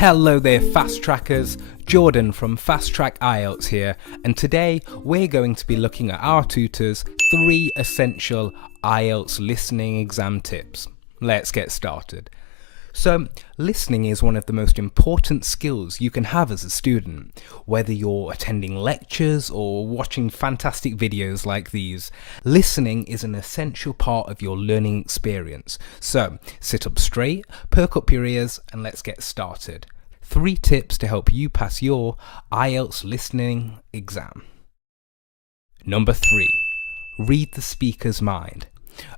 Hello there Fast Trackers, Jordan from Fast Track IELTS here, and today we're going to be looking at our tutor's 3 essential IELTS listening exam tips. Let's get started. So, listening is one of the most important skills you can have as a student. Whether you're attending lectures or watching fantastic videos like these, listening is an essential part of your learning experience. So, sit up straight, perk up your ears, and let's get started. 3 tips to help you pass your IELTS listening exam. Number 3. Read the speaker's mind.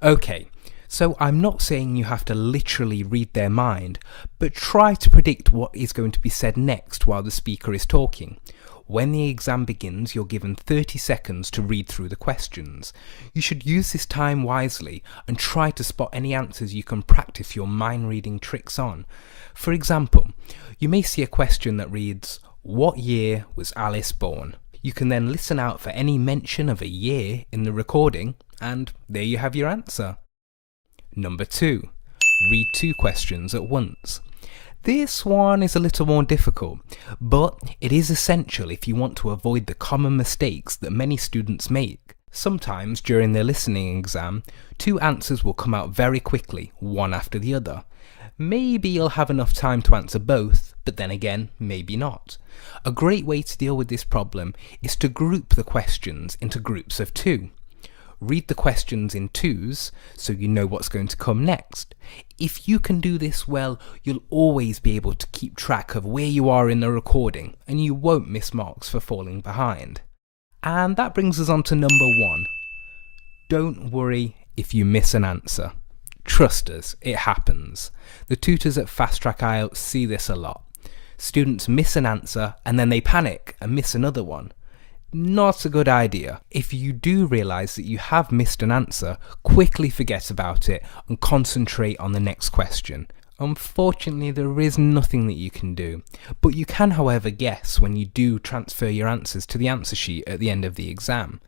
Okay. So I'm not saying you have to literally read their mind, but try to predict what is going to be said next while the speaker is talking. When the exam begins, you're given 30 seconds to read through the questions. You should use this time wisely and try to spot any answers you can practice your mind reading tricks on. For example, you may see a question that reads, "What year was Alice born?" You can then listen out for any mention of a year in the recording, and there you have your answer. Number 2. Read 2 questions at once. This one is a little more difficult, but it is essential if you want to avoid the common mistakes that many students make. Sometimes during their listening exam, 2 answers will come out very quickly, one after the other. Maybe you'll have enough time to answer both, but then again, maybe not. A great way to deal with this problem is to group the questions into groups of 2. Read the questions in 2s so you know what's going to come next. If you can do this well, you'll always be able to keep track of where you are in the recording and you won't miss marks for falling behind. And that brings us on to number 1. Don't worry if you miss an answer. Trust us, it happens. The tutors at Fast Track IELTS see this a lot. Students miss an answer and then they panic and miss another one. Not a good idea. If you do realise that you have missed an answer, quickly forget about it and concentrate on the next question. Unfortunately, there is nothing that you can do, but you can, however, guess when you do transfer your answers to the answer sheet at the end of the exam.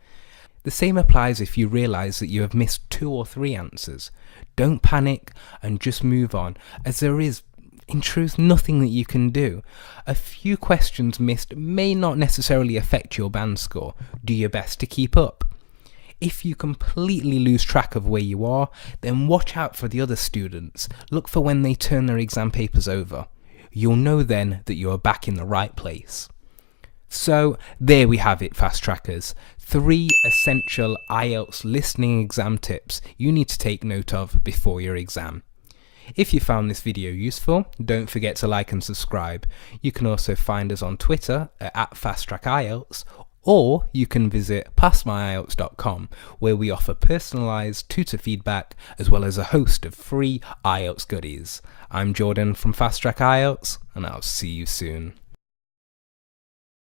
The same applies if you realise that you have missed 2 or 3 answers. Don't panic and just move on, as there is in truth nothing that you can do. A few questions missed may not necessarily affect your band score. Do your best to keep up. If you completely lose track of where you are, then watch out for the other students. Look for when they turn their exam papers over. You'll know then that you are back in the right place. So there we have it, Fast Trackers. 3 essential IELTS listening exam tips you need to take note of before your exam. If you found this video useful, don't forget to like and subscribe. You can also find us on Twitter at FastTrackIELTS, or you can visit passmyielts.com, where we offer personalised tutor feedback as well as a host of free IELTS goodies. I'm Jordan from Fast Track IELTS, and I'll see you soon.